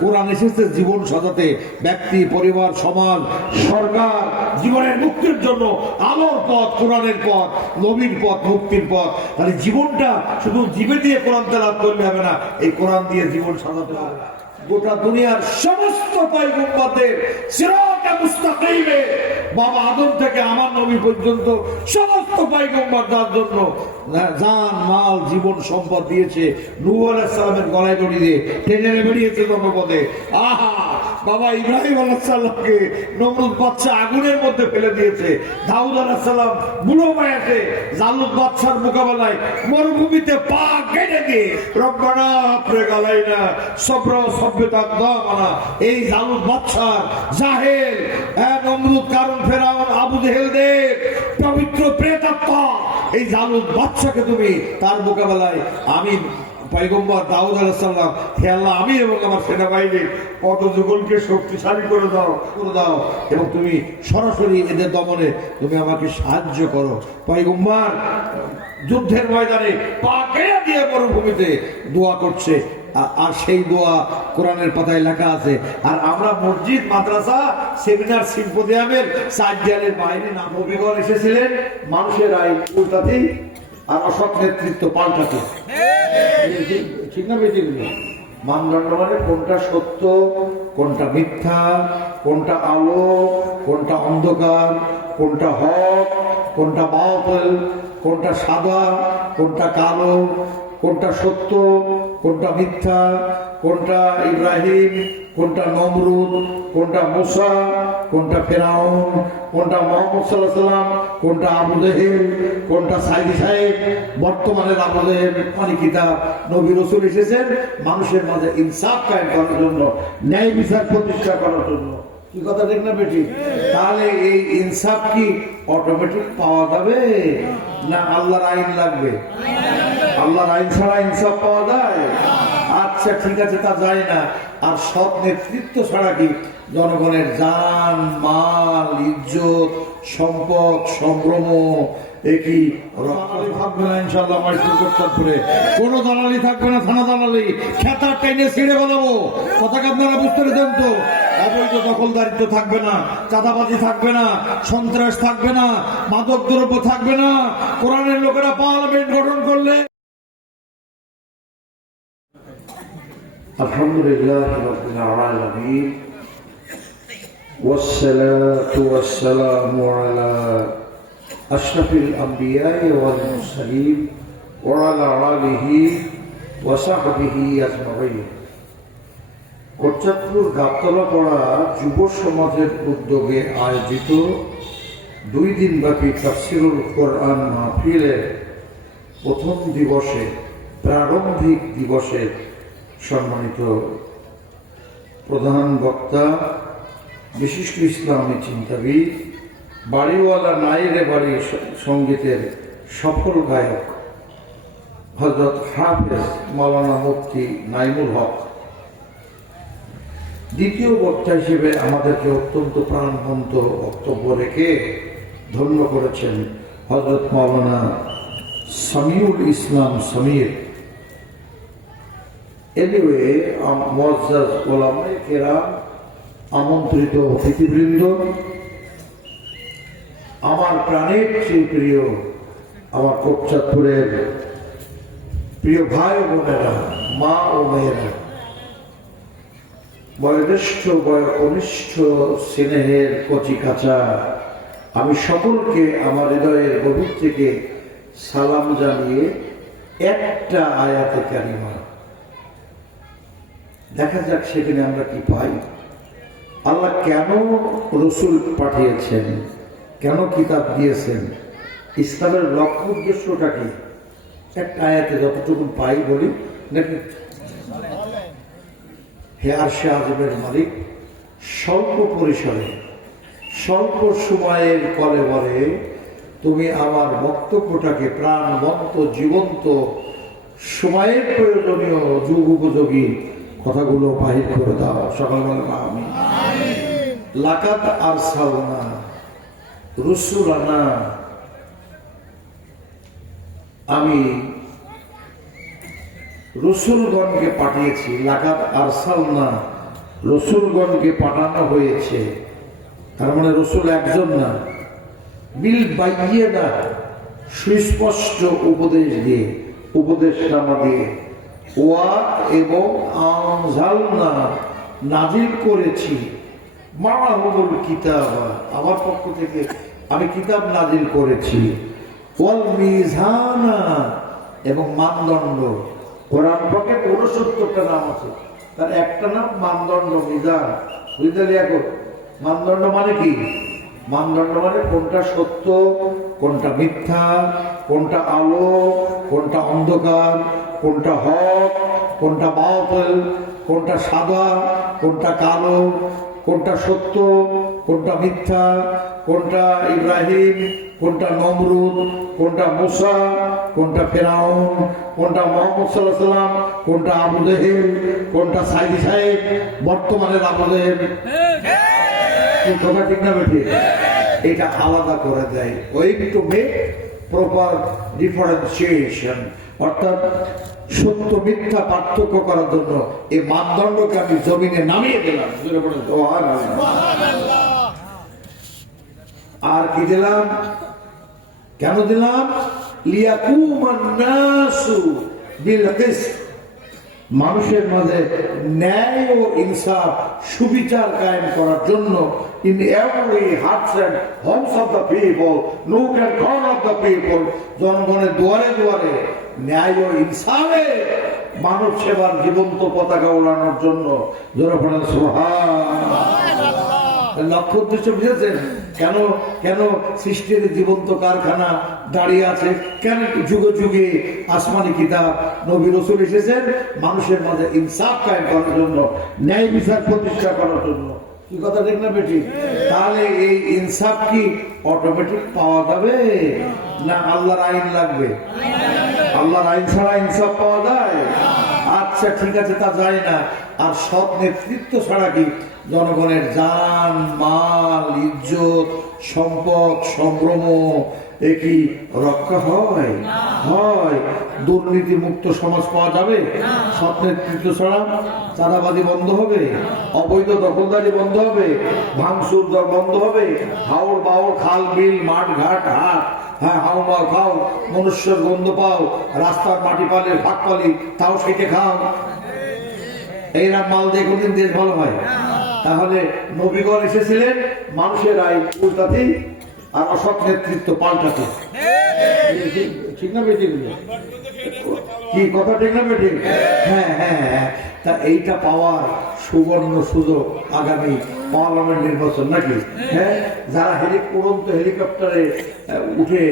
কোরআন এসেছে জীবন সাজাতে, ব্যক্তি, পরিবার, সমাজ, সরকার, জীবনের মুক্তির জন্য আলোর পথ, কোরআনের পথ, নবীর পথ, মুক্তির পথ। তাহলে জীবনটা শুধু জীবে দিয়ে কোরআন তেলাওয়াত করলে হবে না, এই কোরআন দিয়ে জীবন সাজাতে হবে। গোটা দুনিয়ার সমস্ত পয়গম্বরদের সিরাতে মুস্তাকিমে, বাবা আদম থেকে আমার নবী পর্যন্ত সমস্ত পয়গম্বর যার জন্য জান, মাল, জীবন, সম্পদ দিয়েছে, নূহ আলাইহিস সালামের গলায় দড়ি দিয়ে টেনে বেরিয়েছে জনপদে। আহা, বাবা ইব্রাহিম আলাইহিস সালামকে নমরুদ বাদশা আগুনের মধ্যে ফেলে দিয়েছে। দাউদ আলাইহিস সালাম বুড়ো বয়সে জালুত বাদশার মোকাবেলায় মরুভূমিতে পা কেটে দিয়ে রব্বানা আফরিক আলাইনা সবর সভ্যতা দামানা, এই জালুত বাদশার জাহেল, নমরুদ, কারণ ফেরাউন, আবু জেহেলদের পবিত্র প্রেতাত্মা এই জালুত বাদশাকে তুমি তার মোকাবেলায় আমি পয়গম্বর দাউদ আলাইহিস সালাম, হে আল্লাহ, আমি এবং আমার সেনাবাহিনীর পদযুগলকে শক্তিশালী করে দাও এবং তুমি সরাসরি এদের দমনে তুমি আমাকে সাহায্য করো। পয়গম্বর যুদ্ধের ময়দানে পা কেটে দিয়ে মরুভূমিতে দোয়া করছে, আর সেই দোয়া কোরআনের পাতায় লেখা আছে। আর আমরা মসজিদ, মাদ্রাসা, সেমিনার, সিম্পোজিয়ামের 4 দেয়ালের বাইরে না, নবীগণ এসেছিলেন মানুষের আইন উল্টাতে আর অসৎ নেতৃত্ব পাল্টাতে। ঠিক না বেশি? মানদণ্ড মানে কোনটা সত্য, কোনটা মিথ্যা, কোনটা আলো, কোনটা অন্ধকার, কোনটা হক, কোনটা বাতিল, কোনটা সাদা, কোনটা কালো, কোনটা সত্য, কোনটা মিথ্যা, কোনটা ইব্রাহিম, কোনটা নমরুদ, কোনটা মুসা, কোনটা ফেরাউন, কোনটা মুহাম্মদ সাল্লাল্লাহু আলাইহি ওয়াসাল্লাম, কোনটা আবু জেহেল, কোনটা সাইদি সাহেব, বর্তমানের আবু জেহেল। মানে কিতাব, নবী রাসূল এসেছেন মানুষের মাঝে ইনসাফ কায়েম করার জন্য, ন্যায় বিচার প্রতিষ্ঠা করার জন্য। কি কথা ঠিক না বেঠিক? তাহলে এই ইনসাফ কি অটোমেটিক পাওয়া যাবে না আল্লাহর আইন লাগবে? আল্লাহর আইন ছাড়া ইনসাফ পাওয়া যায়? আচ্ছা ঠিক আছে, তা যায় না। আর সৎ নেতৃত্ব ছাড়া কি জনগণের জান, মাল, ইজ্জত, সম্পদ, সম্ভ্রম একই দালালি থাকবে না ইনশাআল্লাহ। মাইসুর করতে কোনো দালালি থাকবে না, থানা দালালি খেতার টেনে ছিঁড়ে বানাবো। কথাকে আপনারা বুঝতে পেরেছেন তো? অবৈধ দখলদারিত্ব থাকবে না, চাঁদাবাজি থাকবে না, সন্ত্রাস থাকবে না, মাদক দ্রব্য থাকবে না। কোরআনের লোকেরা পার্লামেন্ট গঠন করলে আলহামদুলিল্লাহ রাব্বিল আলামিন ওয়াসসালাতু ওয়াসসালামু আলা আশরাফিল আমবিয়া ওয়াল মুরসালিন ওয়া আলা আলিহি ওয়া সাহবিহি আজমাইন। কোটচাঁদপুর গাবতলাপাড়া যুব সমাজের উদ্যোগে আয়োজিত 2 দিনব্যাপী তাফসীরুল কোরআন মাহফিলের প্রথম দিবসে, প্রারম্ভিক দিবসে সম্মানিত প্রধান বক্তা, বিশিষ্ট ইসলামী চিন্তাবিদ, বাড়িওয়ালা নাইরে বাড়ি সঙ্গীতের সফল গায়ক হযরত হাফেজ মাওলানা মুফতি নাইমুল হক, দ্বিতীয় বক্তা হিসেবে আমাদেরকে অত্যন্ত প্রাণবন্ত বক্তব্য রেখে ধন্য করেছেন হযরত মাওলানা সামিউল ইসলাম সামির। এনিওয়ে, মুআজ্জাজ উলামায়ে কেরাম, আমন্ত্রিত অতিথিবৃন্দ, আমার প্রাণের চেয়ে প্রিয় আমার কোটচাঁদপুরের প্রিয় ভাই ও বোনেরা, মা ও মেয়েরা, বয়োজ্যেষ্ঠ বয়োকনিষ্ঠ স্নেহের কচি কাঁচা, আমি সকলকে আমার হৃদয়ের গভীর থেকে সালাম জানিয়ে একটা আয়াতে কারিমা, দেখা যাক সেখানে আমরা কি পাই। আল্লাহ কেন রসুল পাঠিয়েছেন, কেন কিতাব দিয়েছেন, ইসলামের লক্ষ্য উদ্দেশ্যটা কি, একটা আয়াতে যতটুকু পাই বলি নাকি? হে আরশে আযমের মালিক, স্বল্প পরিসরে, স্বল্প সময়ের কলেবরে তুমি আমার বক্তব্যটাকে প্রাণবন্ত, জীবন্ত, সময়ের প্রয়োজনীয় যুগ উপযোগী কথাগুলো বাহির করে দাও। সকল বলেন আমিন। লাকাদ আরসালনা রুসুলানা, আমি রসুলগণকে পাঠিয়েছি। লাকাদ আরসালনা রসুলগণকে পাঠানো হয়েছে, তার মানে রসুল একজন না, বিল বাইয়ে না, সুস্পষ্ট উপদেশ দিয়ে, উপদেশনামা দিয়ে, ওয়া এবং আনজালনা নাজিল করেছি, মাআহুল কিতাব, আমার পক্ষ থেকে আমি কিতাব নাজিল করেছি, ওয়াল মিজানা এবং মানদণ্ড। কোরআন পাকে ৬৯টা নাম আছে, তার একটা নাম মানদণ্ড, মিজান। বুঝতে এখন মানদণ্ড মানে কি? মানদণ্ড মানে কোনটা সত্য, কোনটা মিথ্যা, কোনটা আলো, কোনটা অন্ধকার, কোনটা হক, কোনটা বাতিল, কোনটা সাদা, কোনটা কালো, কোনটা সত্য, কোনটা মিথ্যা, কোনটা ইব্রাহিম, কোনটা নমরুদ, কোনটা মুসা, কোনটা ফেরাউন, কোনটা মুহাম্মদ সাল্লাল্লাহু আলাইহি ওয়াসাল্লাম, কোনটা আবু জেহেল, কোনটা সাইদি সাহেব, বর্তমানের আবু জেহেল। কথা ঠিক না বেঠিক? এটা আলাদা করে দেয়, ওই টু মেক প্রপার ডিফারেন্সিয়েশন, অর্থাৎ সত্য মিথ্যা পার্থক্য করার জন্য এই মানদণ্ডকে আমি জমিনে নামিয়ে দিলাম। আর কি দিলাম? কেন দিলাম? লিয়াকুমান নাসু বিল কিসত, মানুষের মাঝে ন্যায় ও ইনসাফ, সুবিচার কায়েম করার জন্য, in every hearts and homes of the people, nook and corner of the people, জনগণের দুয়ারে দুয়ারে ন্যায় ও ইনসাফে মানব সেবার জীবন্ত পতাকা ওড়ানোর জন্য। যারা বলেন সুবহানাল্লাহ। লক্ষ্য উদ্দেশ্য বুঝেছেন? কেন কেন সৃষ্টির জীবন্ত কারখানা দাঁড়িয়ে আছে? কেন যুগে যুগে আসমানি কিতাব, নবী রাসূল এসেছেন মানুষের মাঝে ইনসাফ কায়েম করার জন্য, ন্যায় বিচার প্রতিষ্ঠা করার জন্য। কি কথা ঠিক না বেটি? তাহলে এই ইনসাফ কি অটোমেটিক পাওয়া যাবে, না আল্লাহর আইন লাগবে? আল্লাহর আইন ছাড়া ইনসাফ পাওয়া যায়? আচ্ছা ঠিক আছে, তা যায় না। আর সৎ নেতৃত্ব ছাড়া কি জনগণের জান মাল ইজ্জত সম্পদ সম্ভ্রম কি রক্ষা হয়? হয়? দুর্নীতি মুক্ত সমাজ পাওয়া যাবে সৎ নেতৃত্ব ছাড়া? চাঁদাবাজি বন্ধ হবে, অবৈধ দখলদারি বন্ধ হবে, ভাঙচুর বন্ধ হবে, হাওড় বাওড় খাল বিল মাঠ ঘাট হাট, হ্যাঁ হাওমাও খাও, মনুষ্যের গন্ধ পাও, রাস্তার মাটি পালের ভাগ পালি তাও সেকে খাও, এইরা মাল দিয়ে কোনদিন দেশ ভালো হয়? তাহলে নবীগণ এসেছিলেন মানুষের আইন উল্টাতে আর অসৎ নেতৃত্ব পাল্টাতে। ঠিক না বেঠিক? কি কথা ঠিক না বেঠিক? হ্যাঁ হ্যাঁ হ্যাঁ। তা এইটা পাওয়ার সুবর্ণ সুযোগ আগামী পার্লামেন্ট নির্বাচন নাকি? হ্যাঁ, যারা উড়ন্ত হেলিকপ্টারে উঠে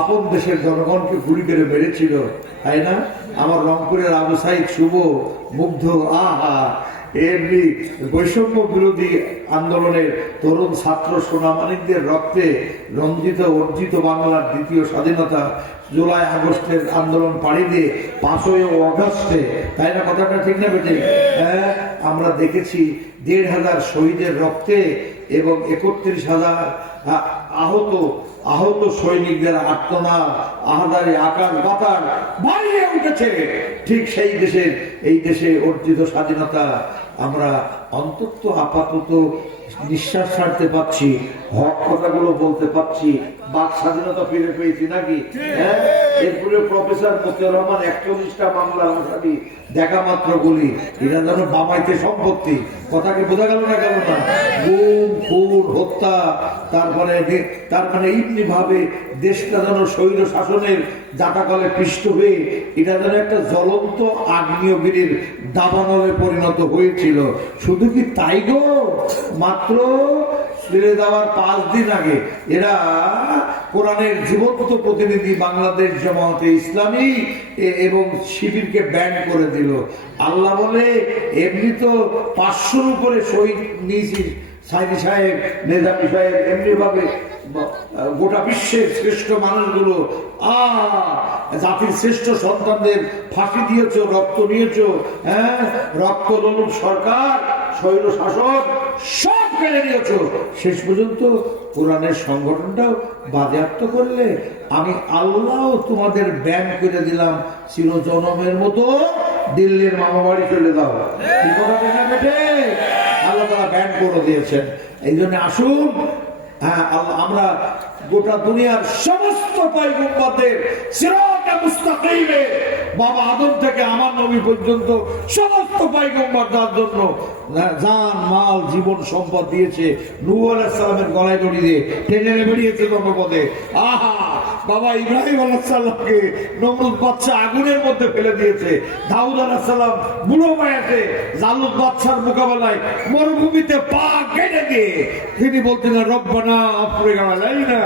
আপন দেশের জনগণকে গুলি করে মেরেছিল, তাই না? আমার রংপুরের আবু সাইদ শুভ মুগ্ধ, আহা এমনি বৈষম্য বিরোধী আন্দোলনের তরুণ ছাত্র সোনামানিকদের রক্তে রঞ্জিত অর্জিত বাংলার দ্বিতীয় স্বাধীনতা, জুলাই আগস্টের আন্দোলন পাড়ি দিয়ে 5ই অগস্টে, তাই না? কথাটা ঠিক না বেটে? হ্যাঁ, আমরা দেখেছি 1,500 শহীদের রক্তে এবং 31,000 আহত সৈনিকদের আত্মনাদ, আহাদারি আকার বাতার বাড়িয়ে উঠেছে। ঠিক সেই দেশের, এই দেশে অর্জিত স্বাধীনতা আমরা অন্তত আপাতত নিঃশ্বাস ছাড়তে পারছি, হক কথাগুলো বলতে পারছি, বাক স্বাধীনতা ফিরে পেয়েছি নাকি? হ্যাঁ, এরপরে প্রফেসর মতিউর রহমান 41টা মামলার আসামি, দেখা মাত্র গুলি, এরা যেন বামাইতে সম্পত্তি। কথাকে বোঝা গেল না? গেল না? গুম খুন হত্যা, তার মানে এমনি ভাবে দেশটা যেন স্বৈর শাসনের জাটাকলে পিষ্ট হয়ে এটা যেন একটা জ্বলন্ত আগ্নেয়গিরির দাবানলে পরিণত হয়েছিল। শুধু কি তাই গো, মাত্র ছেড়ে দেওয়ার 5 দিন আগে এরা কোরআনের জীবন্ত প্রতিনিধি বাংলাদেশ জামায়াতে ইসলামী এবং শিবিরকে ব্যান করে দিল। আল্লাহ বলে এমনি তো 500-র উপরে শহীদ নিয়েছি, সাইদি সাহেব, নেজামি সাহেব, এমনি ভাবে গোটা বিশ্বের শ্রেষ্ঠ মানুষগুলো জাতির শ্রেষ্ঠ সন্তানদের ফাঁসি দিয়েছ, রক্ত নিয়েছ। হ্যাঁ, রক্ত লোলুপ সরকার, স্বৈর শাসক সব কেড়ে নিয়েছ। শেষ পর্যন্ত কোরআনের সংগঠনটাও বাজেয়াপ্ত করলে। আমি আল্লাহ তোমাদের ব্যান করে দিলাম, চিরজনমের মতো দিল্লির মামা বাড়ি চলে যাও। কি কথা দেখা বেটে? করে দিয়েছেন। এই জন্য আসুন, হ্যাঁ, আমরা গোটা দুনিয়ার সমস্ত পয়গম্বরদের সিরাতে মুস্তাকিমে বাবা আদম থেকে আমার নবী পর্যন্ত সমস্ত পয়গম্বরদের জন্য জান মাল জীবন সম্পদ দিয়েছে। নূহ আলাইহিস সালামের গলায় দড়ি দিয়ে টেনে বেরিয়েছে জনপদে। আহা, বাবা ইব্রাহিম আলাইহিস সালামকে নমরুদ বাদশা আগুনের মধ্যে ফেলে দিয়েছে। দাউদ আলাইহিস সালাম বুড়ো বয়সে জালুত বাদশার মোকাবেলায় মরুভূমিতে পা কেটে দিয়ে তিনি বলতেন, রব্বানা আফরিগ আলাইনা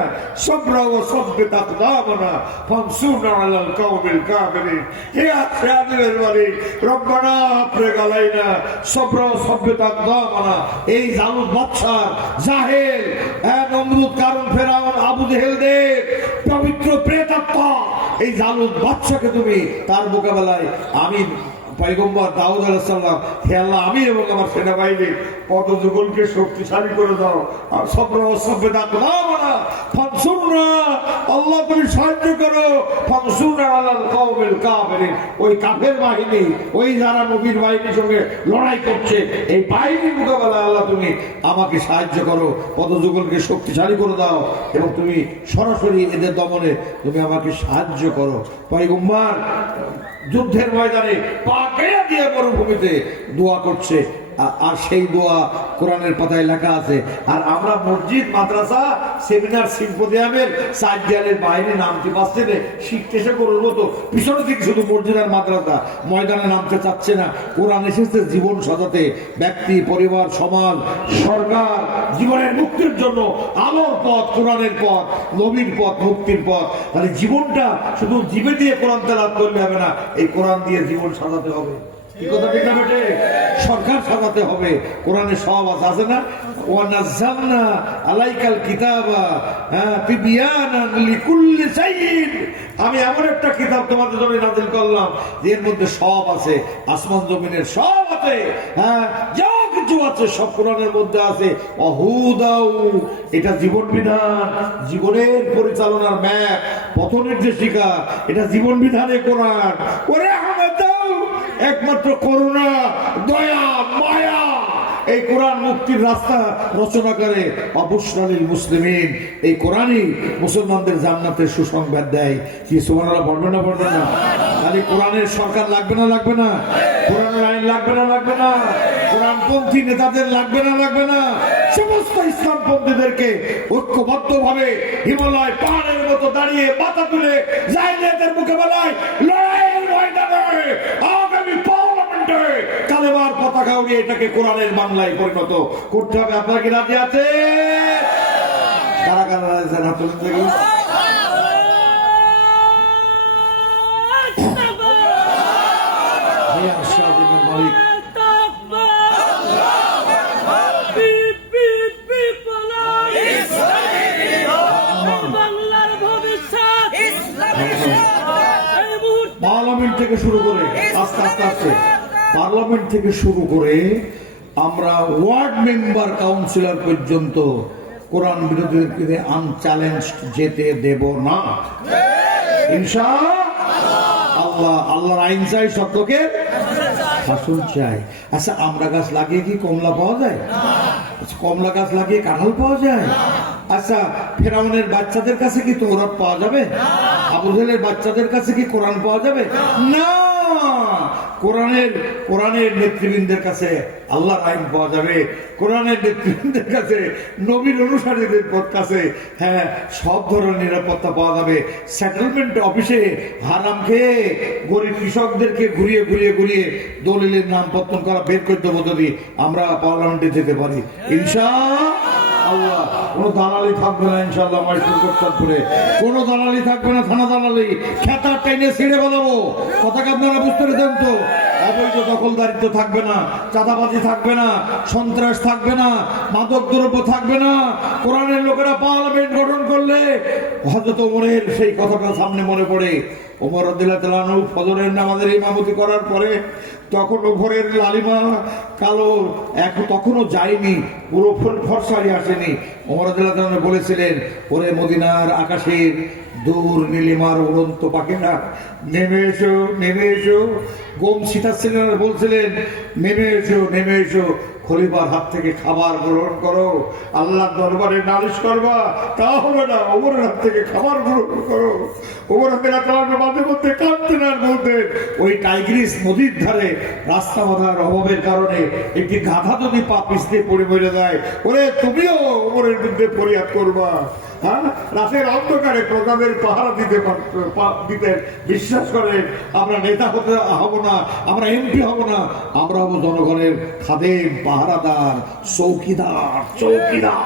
সাবরা ওয়া সাব্বিত আকদামানা ফানসুরনা আলাল কওমিল কাফিরিন। হে আখিরাতের মালিক, রব্বানা আফরিগ আলাইনা সাবরা ওয়া সাব্বিত আকদামানা। এই জালুত বাদশা জাহেল, নমরুদ, কারণ ফেরাউন, আবু জেহেলদের পবিত্র প্রেতাত্মা এই জালুত বাদশাকে তুমি তার মোকাবেলায় আমি পয়গম্বর দাউদ আলাইহিস সালাম, হে আল্লাহ, আমি এবং আমার সেনাবাহিনী পদযুগলকে শক্তিশালী করে দাও। আর সবর সভ্যতা না ফানসুরনা, আল্লাহ তুমি সাহায্য করো, ফানসুরনা আলাল কওমিল কাফিরিন। ওই কাফের বাহিনী, ওই যারা নবীর বাহিনীর সঙ্গে লড়াই করছে, এই বাহিনীর মোকাবেলায় আল্লাহ তুমি আমাকে সাহায্য করো, পদযুগলকে শক্তিশালী করে দাও এবং তুমি সরাসরি এদের দমনে তুমি আমাকে সাহায্য করো। পয়গম্বর যুদ্ধের ময়দানে পা কেটে দিয়ে মরুভূমিতে দোয়া করছে, আর সেই দোয়া কোরআনের পাতায় লেখা আছে। আর আমরা মসজিদ, মাদ্রাসা, সেমিনার, সিম্পোজিয়ামের সাইড দেয়ালের বাইরে নামতে পারছে না, শিখতে এসে করবো তো পিছনে থেকে শুধু মসজিদ আর মাদ্রাসা, ময়দানে নামতে চাচ্ছে না। কোরআন এসেছে জীবন সাজাতে, ব্যক্তি, পরিবার, সমাজ, সরকার, জীবনের মুক্তির জন্য আলোর পথ, কোরআনের পথ, নবীর পথ, মুক্তির পথ। তাহলে জীবনটা শুধু জীবে দিয়ে কোরআন তেলাওয়াত করলে হবে না, এই কোরআন দিয়ে জীবন সাজাতে হবে। সরকার সাজাতে হবে। কোরআনে সব আছে না, ওয়া নাযালনা আলাইকাল কিতাবা তিবয়ানান লিকুল্লি শাইইন। আমি এমন একটা কিতাব তোমাদের জন্য নাযিল করলাম এর মধ্যে সব আছে, আসমান জমিনের সব আছে, হ্যাঁ, যা কিছু আছে সব কোরআনের মধ্যে আছে। অহুদাউ, এটা জীবন বিধান, জীবনের পরিচালনার ম্যাপ, পথ নির্দেশিকা, এটা জীবন বিধানে কোরআন। ওরে আহমেদাউ, একমাত্র করুণা, দয়া, মায়া, এই কোরআন মুক্তির রাস্তা রচনা করে। অবশ্যলিল মুসলিমিন, এই কোরআনই মুসলমানদের জান্নাতের সুসংবাদ দেয়। কি সুবহানাল্লাহ পড়বে না পড়বে না? তাহলে কোরআনের সরকার লাগবে না লাগবে না? কোরআনের আইন লাগবে না লাগবে না? কোরআনপন্থী নেতাদের লাগবে না লাগবে না? সমস্ত ইসলামপন্থীদেরকে ঐক্যবদ্ধ ভাবে হিমালয় পাহাড়ের মতো দাঁড়িয়ে মাথা তুলে জাহিলিয়াতের মোকাবেলায় লড়াইয়ের ময়দানে আগামী পার্লামেন্টে কালেমার পতাকা উড়িয়ে এটাকে কোরআনের বাংলায় পরিণত করতে হবে। আপনারা কি রাজি আছে? কারা কারা রাজি আছেন? হাত তুলে দেখুন। মালিক পার্লামেন্ট থেকে শুরু করে আস্তে আস্তে আস্তে পার্লামেন্ট থেকে শুরু করে আমরা ওয়ার্ড মেম্বার, কাউন্সিলর পর্যন্ত কোরআন বিরোধীদেরকে আনচ্যালেঞ্জড যেতে দেব না ইনশাআল্লাহ। আল্লাহর আইন চাই, সত্যকে শাসন চাই। আচ্ছা, আমরা গাছ লাগিয়ে কি কমলা পাওয়া যায়? কমলা গাছ লাগিয়ে কাঁঠাল পাওয়া যায়? আচ্ছা, ফেরাউনের বাচ্চাদের কাছে কি তৌরাত পাওয়া যাবে? আবু জেহেলের বাচ্চাদের কাছে কি কোরআন পাওয়া যাবে? না। কোরআনের নেতৃবৃন্দের কাছে আল্লাহর আইন পাওয়া যাবে। কোরআনের নেতৃবৃন্দের কাছে, নবীর অনুসারীদের কাছে, হ্যাঁ, সব ধরনের নিরাপত্তা পাওয়া যাবে। সেটেলমেন্ট অফিসে হারাম খেয়ে গরিব কৃষকদেরকে ঘুরিয়ে ঘুরিয়ে ঘুরিয়ে দলিলের নাম পত্তন করা বের করে দেবো যদি আমরা পার্লামেন্টে যেতে পারি ইনশাআল্লাহ। কোনো দালালি থাকবে না ইনশাআল্লাহ। মাইসুরপুরে কোনো দালালি থাকবে না, থানা দালালি খেতা টেনে ছিঁড়ে বানাবো। কথাকে আপনারা বুঝতে পেরেছেন তো? অবৈধ দখলদারিত্ব থাকবে না, চাঁদাবাজি থাকবে না, সন্ত্রাস থাকবে না, মাদক দ্রব্য থাকবে না। কোরআনের লোকেরা পার্লামেন্ট গঠন করলে হযরত ওমরের সেই কথাটা সামনে মনে পড়ে। ওমর রাদিয়াল্লাহু তাআলা আনহু ফজরের নামাজের ইমামতি করার পরে তখন ভোরের লালিমা কালো তখনও যায়নি, পুরো ফর্সাই আসেনি। ওমর রাদিয়াল্লাহু তাআলা বলেছিলেন, ওরে মদিনার আকাশের দূর নীলিমার উড়ন্ত পাখিরা, নেমে এসো নেমে এসো। গোম ছিটাচ্ছিলেন আর বলছিলেন, নেমে এসো নেমে এসো। খলিফার হাত থেকে খাবার গ্রহণ করো, আল্লাহর দরবারে নালিশ করবা, তা হবে না। ওমরের হাত থেকে খাবার গ্রহণ করো। ওমর মাঝে মধ্যে কাঁদতেন আর বলতেন, ওই টাইগ্রিস নদীর ধারে রাস্তা বাঁধার অভাবের কারণে একটি গাধা যদি পা পিছলে পড়ে মরে যায়, ওরে তুমিও ওমরের বিরুদ্ধে ফরিয়াদ করবা। হ্যাঁ, রাতের অন্ধকারে প্রজাদের পাহারা দিতে বিশ্বাস করেন। আমরা নেতা হতে হব না, আমরা এমপি হব না, আমরা হব জনগণের খাদেম, পাহারাদার, চৌকিদার।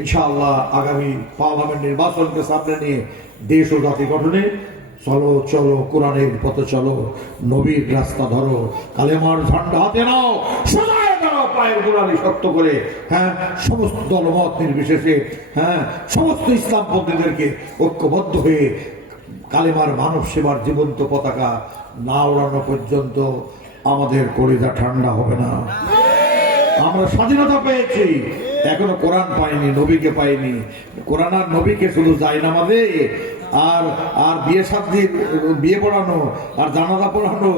ইনশাআল্লাহ আগামী পার্লামেন্ট নির্বাচনকে সামনে নিয়ে দেশ ও জাতি গঠনে চলো চলো কোরআনের পথে চলো, নবীর রাস্তা ধরো, কালেমার ঝান্ডা হাতে নাও, সদায় দাঁড়াও পায়ের গোড়ালি শক্ত করে। হ্যাঁ, সমস্ত দলমত নির্বিশেষে, হ্যাঁ, সমস্ত ইসলামপন্থীদেরকে ঐক্যবদ্ধ হয়ে কালেমার মানব সেবার জীবন্ত পতাকা না ওড়ানো পর্যন্ত আমাদের কলিজা ঠান্ডা হবে না। আমরা স্বাধীনতা পেয়েছি, এখনো কোরআন পাইনি, নবীকে পাইনি। কোরআন আর নবীকে শুধু জায়নামাজে আর আর বিয়ে পড়ানো আর জানাজা পড়ানো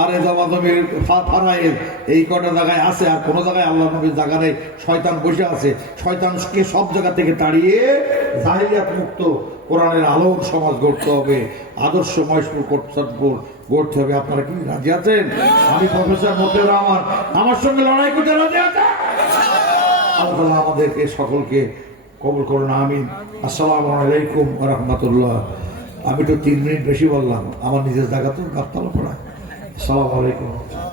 আর এজাবাজমের ফারায়ের এই কটা জায়গায় আছে, আর কোনো জায়গায় আল্লাহ নবীর জায়গা নেই। শয়তান বসে আছে, শয়তানকে সব জায়গা থেকে তাড়িয়ে জাহিলিয়াত মুক্ত কোরআনের আলোর সমাজ গড়তে হবে, আদর্শ মহেশপুর গড়তে হবে। আপনারা কি রাজি আছেন? আমি প্রফেসর মতিউর রহমান, আমার সঙ্গে লড়াই করতে রাজি আছেন? আল্লাহ আমাদেরকে সকলকে কবুল করুন, আমিন। আসসালামু আলাইকুম ওয়া রাহমাতুল্লাহ। আমি তো 3 মিনিট বেশি বললাম, আমার নিজের জায়গা তো গাবতলা পড়া। আসসালামু আলাইকুম।